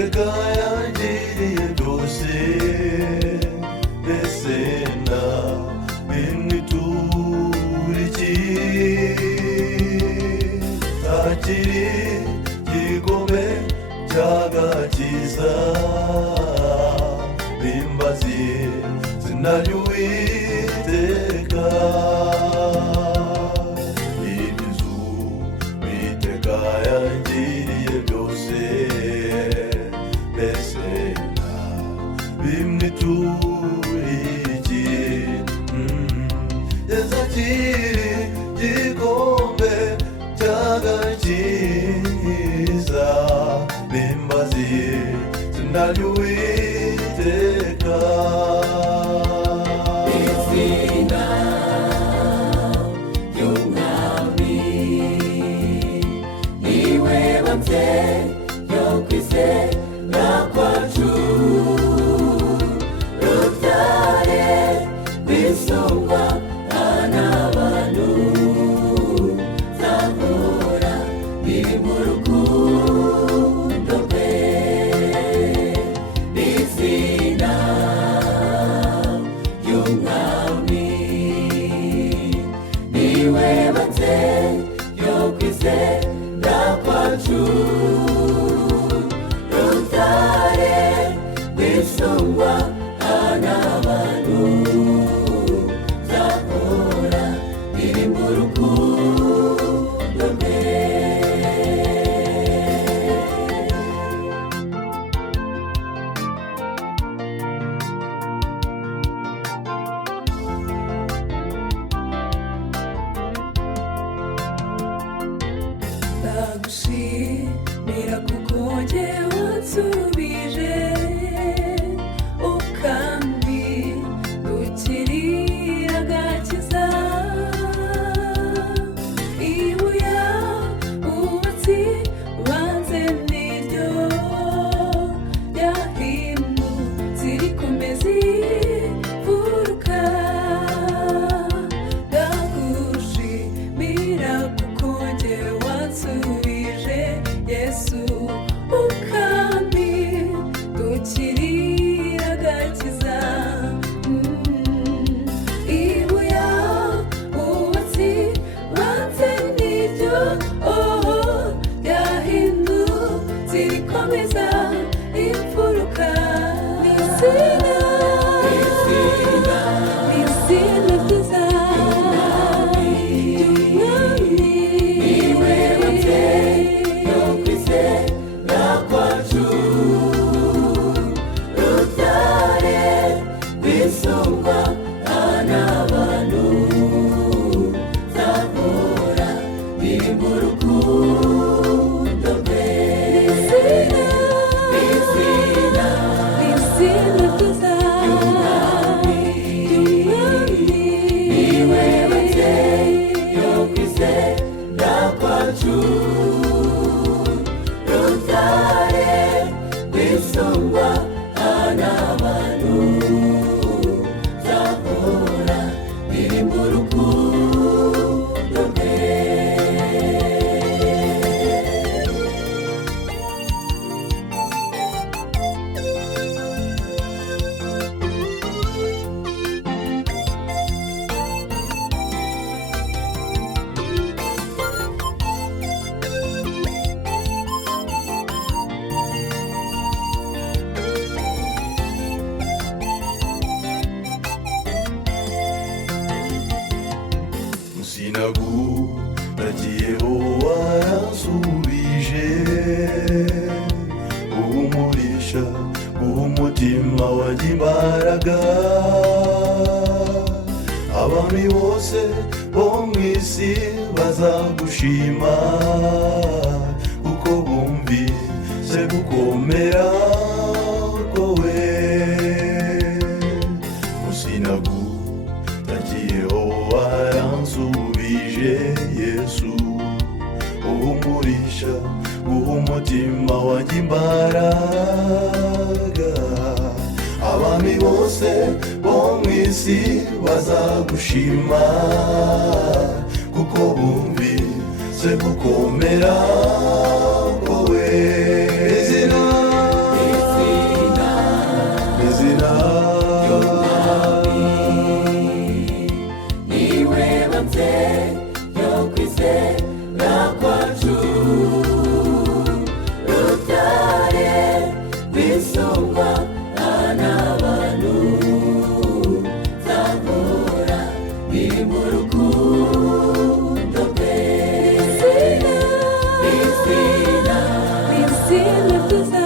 iteka yangiriye byose mbese na bimwiturikiye ntakiri igombe cy'agakiza bimbaziye izina ry'Uwiteka ibizu Uwiteka yangiriye byose mbese na bimwiturikiye yazakiri igikombe cy'agakiza bimbaziye izina ry'Uwiteka izina ry'Umwami niwe bamwe yo kwizera kwacu Rutare rwisumba n'abantu zahora biri mu rukundo rwe izina ry'Umwami niwe bamwe yo kwizera kwacu Rutare rwisumba n'abantu zahora biri mu rukundo rwe ndagushimira kuko njyewe wansubije ukambindukirira agakiza ibuye wubatse banze niryo ryahindutse rikomeza imfuruka ndagushimira kuko njyewe wansubije Yesu ukambindukirira agakiza ibuye wubatse banze niryo ryahindutse rikomeza imfuruka n'izina ryiza ry'Umwami niwe bamwe yo kwizera kwacu Rutare rwisumba n'abantu zahora biri mu rukundo rwe izina ryiza ry'Umwami niwe bamwe yo kwizera kwacu Rutare rwisumba n'abantu zahora biri mu rukundo rwe sinagutakiyeho waransubije uhumurisha umutima wanjye imbaraga abami bose bo mu isi bazagushima kuko bumvise gukomera kowe musinagutakiyeho waransubije Yesu uhumurisha umutima wanjye imbaraga abami bose bo mu isi bazagushima kuko bumvise gukomera kowe izina tuza